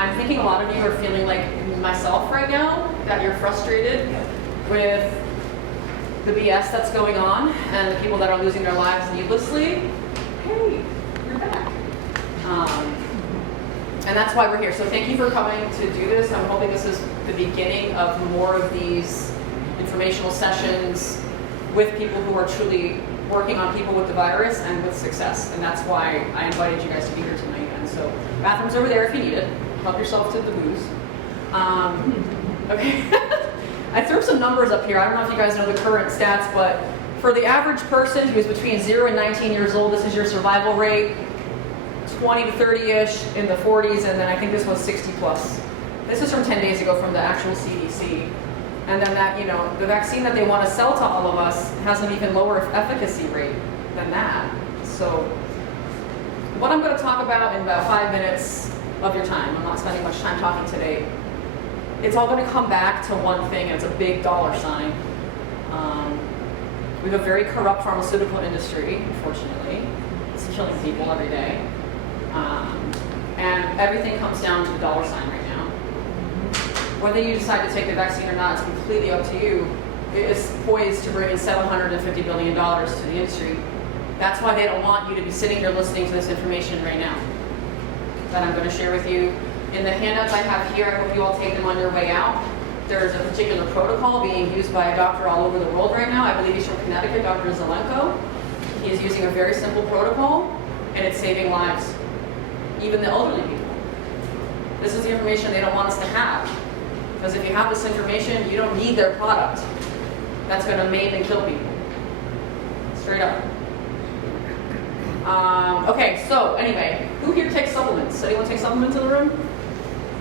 I'm thinking a lot of you are feeling like myself right now, that you're frustrated with the BS that's going on and the people that are losing their lives needlessly. Hey, you're back. And that's why we're here. So thank you for coming to do this. I'm hoping this is the beginning of more of these informational sessions with people who are truly working on people with the virus and with success. And that's why I invited you guys to be here tonight. And so bathrooms over there if you need it. Help yourself to the booze. Okay. I threw some numbers up here. I don't know if you guys know the current stats, but for the average person who's between 0 and 19 years old, this is your survival rate. 20 to 30-ish in the 40s, and then I think this was 60 plus. This is from 10 days ago from the actual CDC. And then that, the vaccine that they want to sell to all of us has an even lower efficacy rate than that. So what I'm going to talk about in about 5 minutes of your time, I'm not spending much time talking today, it's all going to come back to one thing, and it's a big dollar sign. We have a very corrupt pharmaceutical industry, unfortunately. It's killing people every day. And everything comes down to the dollar sign right now. Whether you decide to take the vaccine or not, it's completely up to you. It is poised to bring in $750 billion to the industry. That's why they don't want you to be sitting here listening to this information right now that I'm going to share with you. In the handouts I have here, I hope you all take them on your way out. There's a particular protocol being used by a doctor all over the world right now. I believe he's from Connecticut, Dr. Zelenko. He is using a very simple protocol, and it's saving lives. Even the elderly people. This is the information they don't want us to have. Because if you have this information, you don't need their product. That's going to maim and kill people. Straight up. Okay, so anyway, who here takes supplements? Anyone take supplements in the room?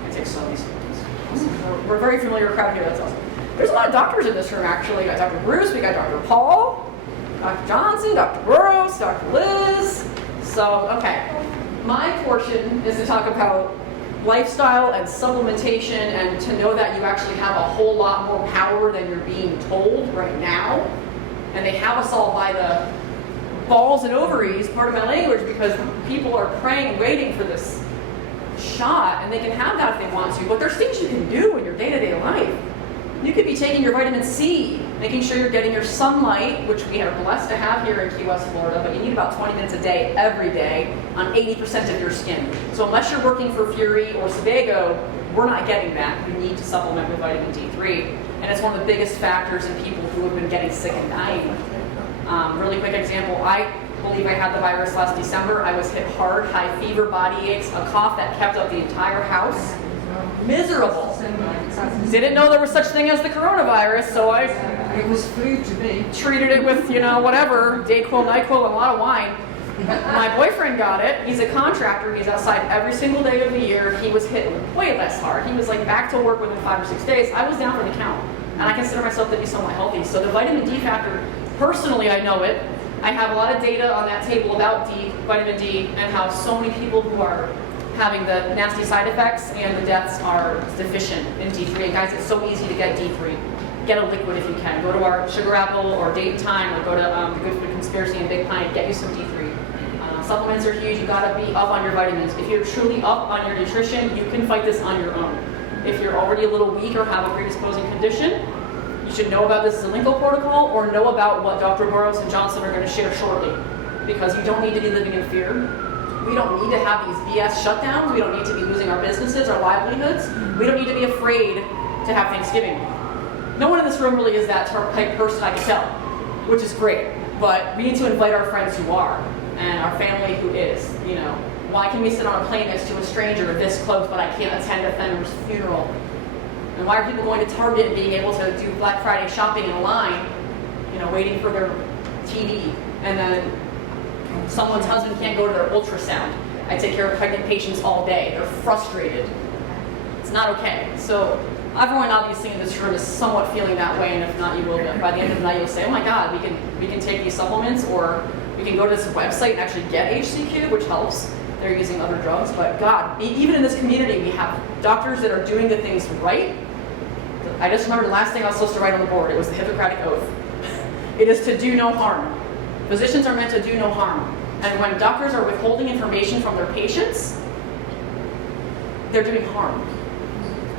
I take so many supplements. Awesome. We're a very familiar crowd here, that's awesome. There's a lot of doctors in this room actually. We got Dr. Bruce, we got Dr. Paul, Dr. Johnson, Dr. Burroughs, Dr. Liz. So, okay. My portion is to talk about lifestyle and supplementation and to know that you actually have a whole lot more power than you're being told right now. And they have us all by the balls and ovaries, pardon my language, because people are praying, waiting for this shot, and they can have that if they want to, but there's things you can do in your day-to-day life. You could be taking your vitamin C, making sure you're getting your sunlight, which we are blessed to have here in Key West, Florida, but you need about 20 minutes a day, every day, on 80% of your skin. So unless you're working for Fury or Sebago, we're not getting that. You need to supplement with vitamin D3, and it's one of the biggest factors in people who have been getting sick and dying. Really quick example, I believe I had the virus last December. I was hit hard, high fever, body aches, a cough that kept up the entire house. Miserable. Didn't know there was such thing as the coronavirus, so I treated it with, whatever, Dayquil, NyQuil, and a lot of wine. My boyfriend got it. He's a contractor. He's outside every single day of the year. He was hit way less hard. He was back to work within 5 or 6 days. I was down for the count, and I consider myself to be somewhat healthy. So the vitamin D factor, personally, I know it. I have a lot of data on that table about vitamin D, and how so many people who are having the nasty side effects and the deaths are deficient in D3. And guys, it's so easy to get D3. Get a liquid if you can. Go to our Sugar Apple or Date and Time, or go to the Good Food Conspiracy and Big Pine, get you some D3. Supplements are huge. You gotta be up on your vitamins. If you're truly up on your nutrition, you can fight this on your own. If you're already a little weak or have a predisposing condition, you should know about this Zelenko protocol or know about what Dr. Burroughs and Johnson are going to share shortly, because you don't need to be living in fear. We don't need to have these BS shutdowns. We don't need to be losing our businesses, our livelihoods. We don't need to be afraid to have Thanksgiving. No one in this room really is that type person, I can tell, which is great. But we need to invite our friends who are, and our family who is. Why can we sit on a plane next to a stranger this close, but I can't attend a friend's funeral? And why are people going to Target and being able to do Black Friday shopping in a line, waiting for their TV, and then someone's husband can't go to their ultrasound? I take care of pregnant patients all day. They're frustrated. It's not okay. So everyone obviously in this room is somewhat feeling that way, and if not, you will. By the end of the night, you'll say, oh my God, we can take these supplements, or we can go to this website and actually get HCQ, which helps. They're using other drugs, but God, even in this community, we have doctors that are doing the things right. I just remember the last thing I was supposed to write on the board. It was the Hippocratic Oath. It is to do no harm. Physicians are meant to do no harm. And when doctors are withholding information from their patients, they're doing harm.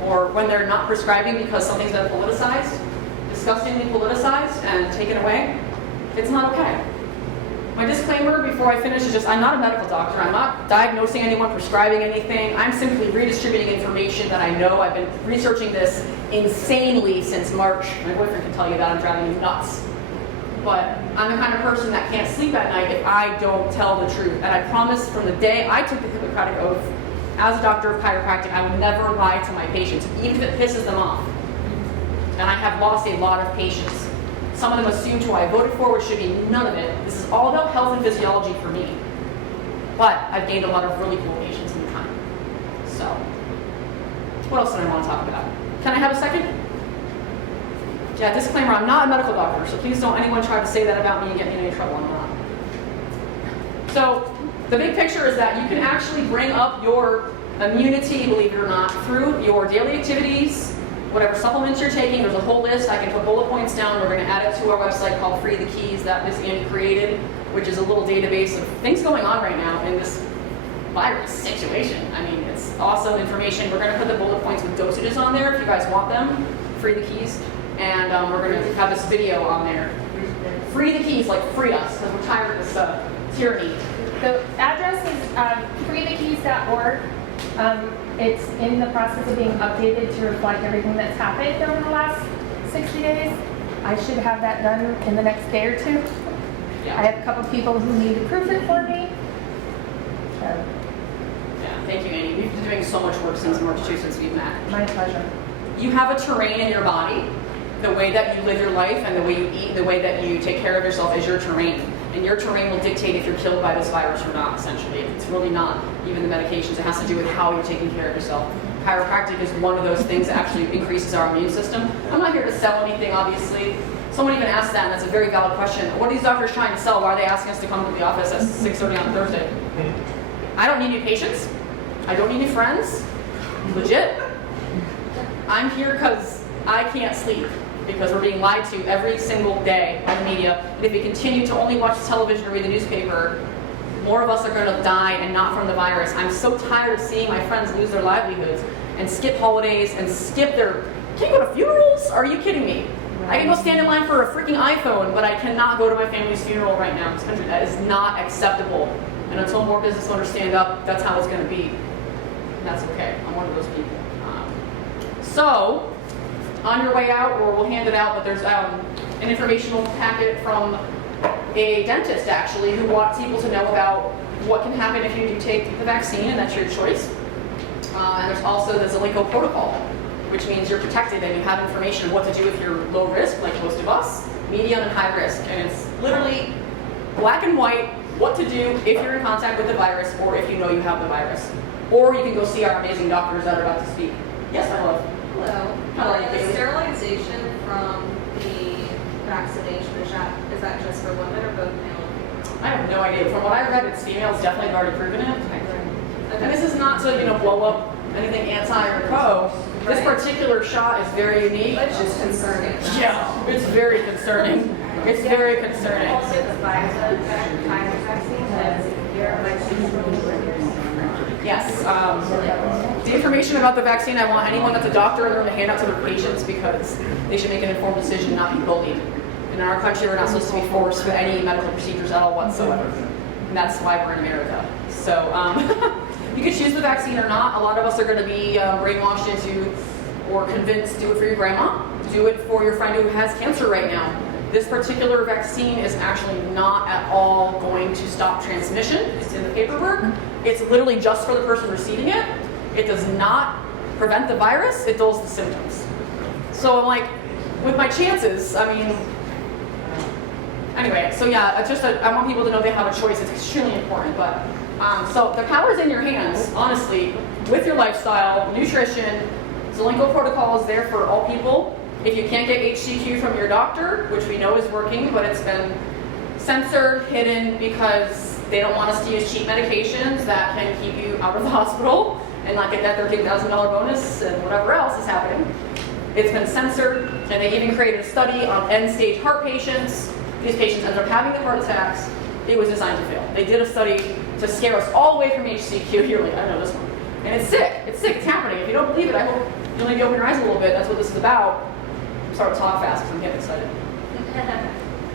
Or when they're not prescribing because something's been politicized, disgustingly politicized and taken away, it's not okay. My disclaimer before I finish is just, I'm not a medical doctor. I'm not diagnosing anyone, prescribing anything. I'm simply redistributing information that I know. I've been researching this insanely since March. My boyfriend can tell you that. I'm driving you nuts. But I'm the kind of person that can't sleep at night if I don't tell the truth. And I promise from the day I took the Hippocratic Oath, as a doctor of chiropractic, I would never lie to my patients, even if it pisses them off. And I have lost a lot of patients. Some of them assumed who I voted for, which should be none of it. This is all about health and physiology for me. But I've gained a lot of really cool patients in the time. So, what else do I want to talk about? Can I have a second? Yeah, disclaimer, I'm not a medical doctor, so please don't anyone try to say that about me and get me in any trouble. I'm not. So, the big picture is that you can actually bring up your immunity, believe it or not, through your daily activities, whatever supplements you're taking. There's a whole list. I can put bullet points down. We're going to add it to our website called Free the Keys that Miss Annie created, which is a little database of things going on right now in this virus situation. I mean, it's awesome information. We're going to put the bullet points with dosages on there if you guys want them. Free the Keys. And we're going to have this video on there. Free the keys, like free us, because we're tired of this tyranny. The address is freethekeys.org. It's in the process of being updated to reflect everything that's happened over the last 60 days. I should have that done in the next day or two. Yeah. I have a couple people who need to proof it for me. Yeah, thank you, Annie. We've been doing so much work since March 2, since we've met. My pleasure. You have a terrain in your body. The way that you live your life and the way you eat, the way that you take care of yourself is your terrain. And your terrain will dictate if you're killed by this virus or not, essentially. It's really not even the medications. It has to do with how you're taking care of yourself. Chiropractic is one of those things that actually increases our immune system. I'm not here to sell anything, obviously. Someone even asked that, and that's a very valid question. What are these doctors trying to sell? Why are they asking us to come to the office at 6:30 on Thursday? I don't need new patients. I don't need new friends. Legit. I'm here because I can't sleep. Because we're being lied to every single day by the media. And if we continue to only watch television or read the newspaper, more of us are going to die and not from the virus. I'm so tired of seeing my friends lose their livelihoods and skip holidays and skip their... Can't go to funerals? Are you kidding me? I can go stand in line for a freaking iPhone, but I cannot go to my family's funeral right now in this country. That is not acceptable. And until more business owners stand up, that's how it's going to be. And that's okay. I'm one of those people. So... on your way out, or we'll hand it out, but there's an informational packet from a dentist, actually, who wants people to know about what can happen if you do take the vaccine, and that's your choice. And there's also the Zelenko protocol, which means you're protected and you have information of what to do if you're low risk, like most of us, medium and high risk. And it's literally black and white what to do if you're in contact with the virus or if you know you have the virus. Or you can go see our amazing doctors that are about to speak. Yes, my love. Hello. How are you, The Kaylee? sterilization from the vaccination, is that just for women or both male? I have no idea. From what I read, it's females definitely have already proven it. And this is not to, blow up anything anti or pro. This particular shot is very unique. It's just concerning. Yeah, it's very concerning. It's very concerning. Also, the Pfizer vaccine has Yes. The information about the vaccine, I want anyone that's a doctor in the room to hand out to their patients because they should make an informed decision, not be bullied. In our country, we're not supposed to be forced with any medical procedures at all whatsoever. And that's why we're in America. So you can choose the vaccine or not. A lot of us are going to be brainwashed into or convinced, do it for your grandma, do it for your friend who has cancer right now. This particular vaccine is actually not at all going to stop transmission. It's in the paperwork. It's literally just for the person receiving it. It does not prevent the virus, it dulls the symptoms. So I'm like, with my chances, anyway, so yeah, I want people to know they have a choice. It's extremely important, but so the power's in your hands, honestly, with your lifestyle, nutrition. Zelenko protocol is there for all people. If you can't get HCQ from your doctor, which we know is working, but it's been censored, hidden, because they don't want us to use cheap medications that can keep you out of the hospital and not get that $13,000 bonus and whatever else is happening. It's been censored, and they even created a study on end-stage heart patients. These patients end up having the heart attacks. It was designed to fail. They did a study to scare us all away from HCQ. You're like, I know this one. And it's sick, it's happening. If you don't believe it, I hope you'll maybe open your eyes a little bit. That's what this is about. I'm sorry to talk fast because I'm getting excited.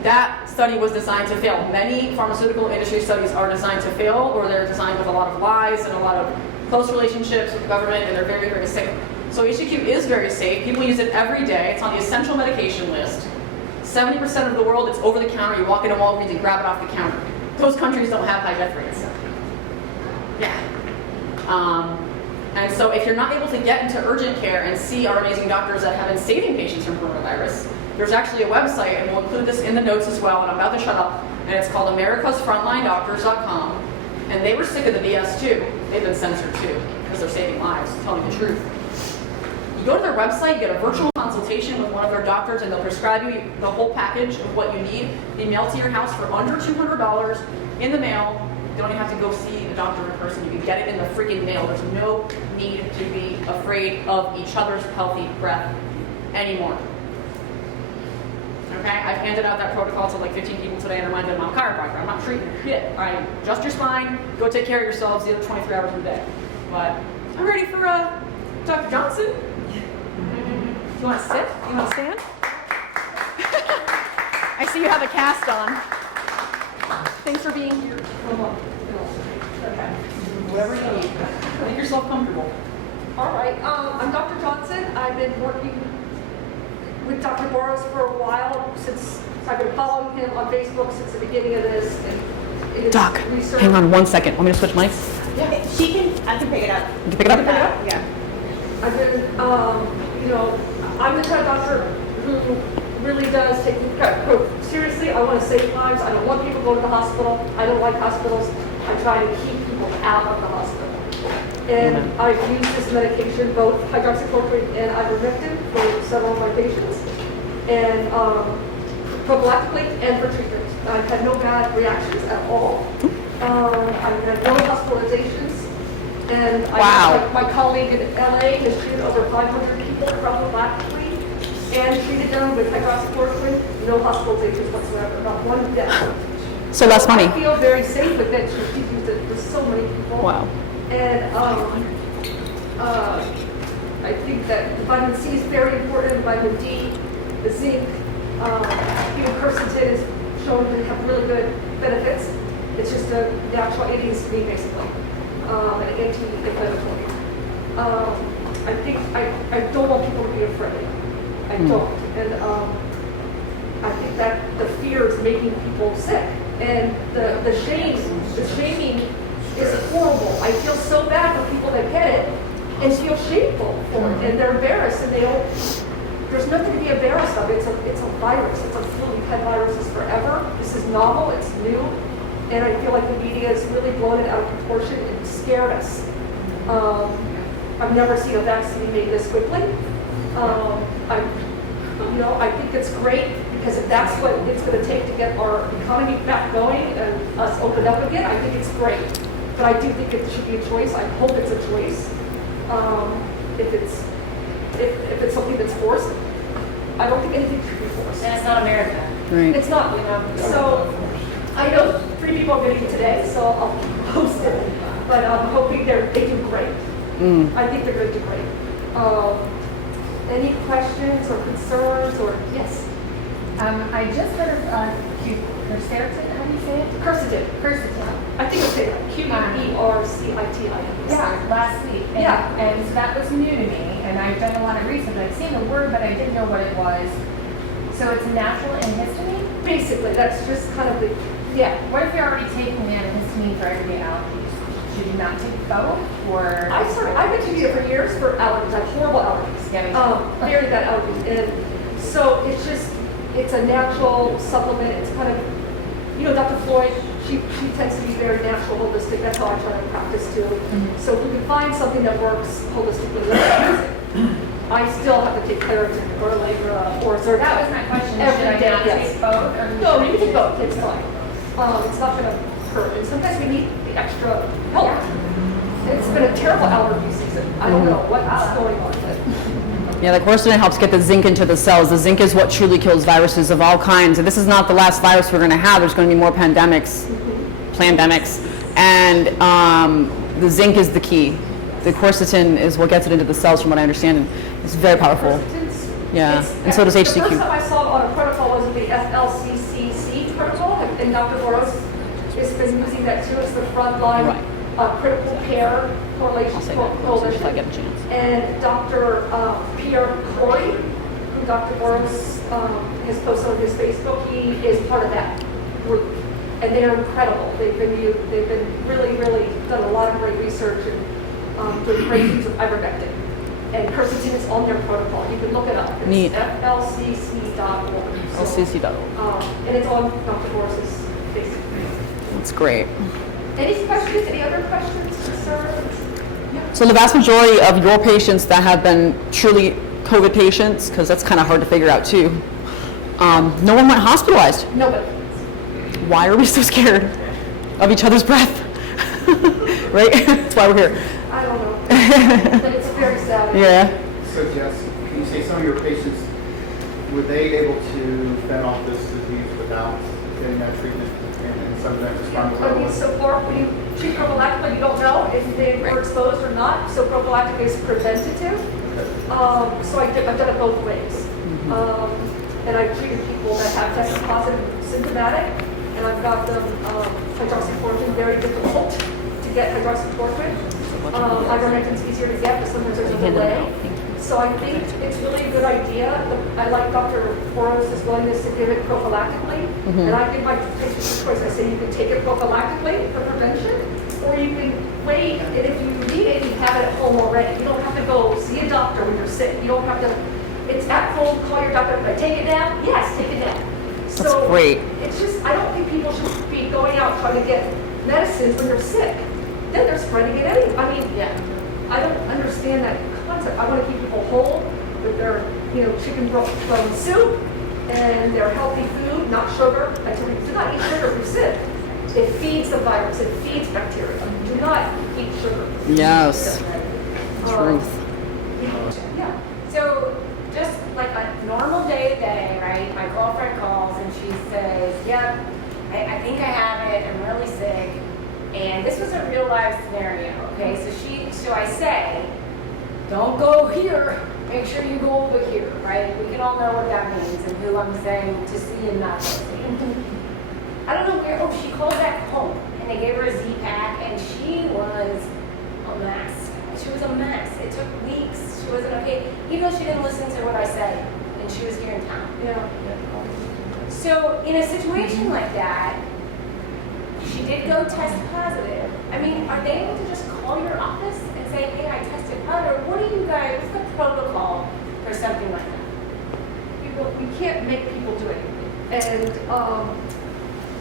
That study was designed to fail. Many pharmaceutical industry studies are designed to fail, or they're designed with a lot of lies and a lot of close relationships with the government, and they're very, very safe. So HCQ is very safe. People use it every day. It's on the essential medication list. 70% of the world, it's over the counter. You walk into Walgreens and grab it off the counter. Those countries don't have high death rates. Yeah. And so if you're not able to get into urgent care and see our amazing doctors that have been saving patients from coronavirus, there's actually a website, and we'll include this in the notes as well, and I'm about to shut up, and it's called americasfrontlinedoctors.com, and they were sick of the BS too. They've been censored too, because they're saving lives, telling the truth. You go to their website, you get a virtual consultation with one of their doctors, and they'll prescribe you the whole package of what you need. Be mailed to your house for under $200 in the mail. You don't even have to go see the doctor in person. You can get it in the freaking mail. There's no need to be afraid of each other's healthy breath anymore. Okay, I've handed out that protocol to like 15 people today and reminded them I'm a chiropractor. I'm not treating shit. I adjust your spine, go take care of yourselves the other 23 hours of the day. But I'm ready for Dr. Johnson. You want to sit? You want to stand? I see you have a cast on. Thanks for being here. Okay. Wherever you need. Make yourself comfortable. All right. I'm Dr. Johnson. I've been working with Dr. Boros for a while, since I've been following him on Facebook since the beginning of this. And Doc, research. hang on 1 second. Want me to switch mics? Yeah. I can pick it up. You can pick it up? Yeah. I've been, I'm the kind of doctor who really does take seriously. I want to save lives. I don't want people going to the hospital. I don't like hospitals. I try to keep people out of the hospital. And I've used this medication, both hydroxychloroquine and ivermectin, for several of my patients, and prophylactically and for treatment. I've had no bad reactions at all. I've had no hospitalizations, and Wow. my colleague in LA has treated over 500 people prophylactically and treated them with hydroxychloroquine, no hospitalizations whatsoever, not one death. So less money. I feel very safe with it. She's used it for so many people. Wow. And I think that vitamin C is very important, vitamin D, the zinc, even quercetin is shown to have really good benefits. It's just a natural antihistamine basically, an anti-inflammatory. I think I don't want people to be afraid. I don't. And I think that the fear is making people sick. And the shaming is horrible. I feel so bad for people that get it and feel shameful for it, and they're embarrassed, and they don't. There's nothing to be embarrassed of. It's a virus. It's a flu. We've had viruses forever. This is novel. It's new, and I feel like the media has really blown it out of proportion and scared us. I've never seen a vaccine made this quickly. I think it's great, because if that's what it's going to take to get our economy back going and us opened up again, I think it's great. But I do think it should be a choice. I hope it's a choice. If it's something that's forced, I don't think anything should be forced. And it's not America. Right. It's not. So I know 3 people are getting it today, so I'll post it. But I'm hoping they do great. I think they're going to do great. Any questions or concerns or yes? I just heard of quercetin, how do you say it? Quercetin. Quercetin. I think it's Quercitin. Yeah, last week. And, Yeah. And so that was new to me, and I've done a lot of research. I've seen the word, but I didn't know what it was. So it's natural antihistamine? Basically, that's just kind of the, What if you're already taking the antihistamine for everyday allergies? Should you not take both, or? I've been taking it for years for allergies. I have horrible allergies. Very bad allergies. And so it's a natural supplement. It's kind of, Dr. Floyd, she tends to be very natural, holistic. That's how I try to practice too. So if we can find something that works holistically, let's use it. I still have to take Claritin or Allegra or Zyrtec. That was my question. Every Should I day, not yes. take both? Or No, you can take both. It's fine. It's not going to hurt. And sometimes we need the extra help. It's been a terrible allergy season. I don't know what's going on, but Yeah, the quercetin helps get the zinc into the cells. The zinc is what truly kills viruses of all kinds. And this is not the last virus we're going to have. There's going to be more pandemics, plandemics. And the zinc is the key the quercetin is what gets it into the cells, from what I understand, and it's very powerful. Quercetin's- Yeah, it's- and so does The HCQ. first time I saw it on a protocol was the FLCCC protocol, and Dr. Boros has been using that too as the frontline critical care I'll say that closer if I get a chance. And Dr. Pierre Corey, who Dr. Boros has posted on his Facebook, he is part of that group. And they're incredible. They've been really done a lot of great research and doing great use of ivermectin. And quercetin is on their protocol. You can look it up. It's Neat. flcc.org. LCC.org. And it's on Dr. Boros's Facebook. That's great. Any questions? Any other questions, concerns? So the vast majority of your patients that have been truly COVID patients, because that's kind of hard to figure out too, no one went hospitalized. Nobody. Why are we so scared of each other's breath? Right? That's why we're here. I don't know. But it's very sad. Yeah. So Jess, can you say some of your patients, were they able to fend off this disease without getting that treatment, and some of them responded I mean, well? so far, when you treat prophylactically, you don't know if they were exposed or not. So prophylactic is preventative. So I've done it both ways. And I've treated people that have tested positive symptomatic, and I've got them hydroxychloroquine, very difficult to get hydroxychloroquine. Ivermectin's easier to get, but sometimes there's a delay. So I think it's really a good idea. I like Dr. Boros' willingness to give it prophylactically. And I give my patients a choice. I say you can take it prophylactically for prevention, or you can wait, and if you need it, you have it at home already. You don't have to go see a doctor when you're sick. You don't have to, it's at home, call your doctor. Can I take it now? Yes, take it now. That's great. It's just, I don't think people should be going out trying to get medicines when they're sick. Then they're spreading it anyway. I mean, I don't understand that concept. I want to keep people whole with their, chicken broth soup and their healthy food, not sugar. I tell you, do not eat sugar if you're sick. It feeds the virus. It feeds bacteria. Do not eat sugar. Yes. Truth. Yeah. So just like a normal day, right? My girlfriend calls and she says, yep, I think I have it. I'm really sick. And this was a real life scenario, okay? So I say, don't go here. Make sure you go over here, right? We can all know what that means and who I'm saying to see and not to see. I don't know where, she called back home and they gave her a Z-Pack and she was a mess. She was a mess. It took weeks. She wasn't okay, even though she didn't listen to what I said and she was here in town. So in a situation like that, she did go test positive. I mean, are they able to just call your office and say, hey, I tested positive? Or what do you guys, what's the protocol for something like that? We can't make people do anything. And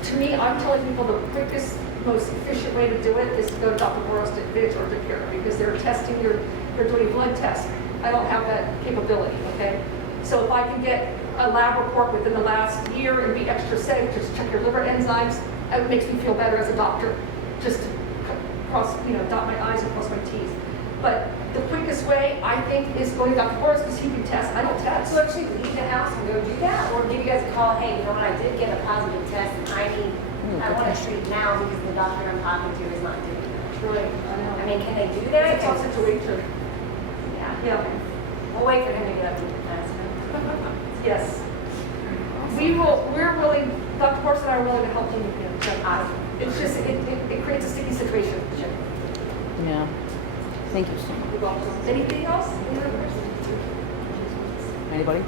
to me, I'm telling people the quickest, most efficient way to do it is to go to Dr. Boros to Vidge or to Pure, because they're testing they're doing blood tests. I don't have that capability, okay? So if I can get a lab report within the last year and be extra safe, just check your liver enzymes, it makes me feel better as a doctor, just to dot my I's and cross my T's. But the quickest way, I think, is going to Dr. Boros because he can test. I don't test. So actually leave the house and go do that? Or give you guys a call, hey, you know what, I did get a positive test and I want to treat now because the doctor I'm talking to is not doing that. Right, I know. I mean, can they do that? It's a tough situation. Yeah. We'll wait for him to get up to the test. Yes. We're willing, Dr. Boros and I are willing to help him. It's just, it creates a sticky situation. Yeah. Thank you so much. You're welcome. Anything else? Any other questions? Anybody?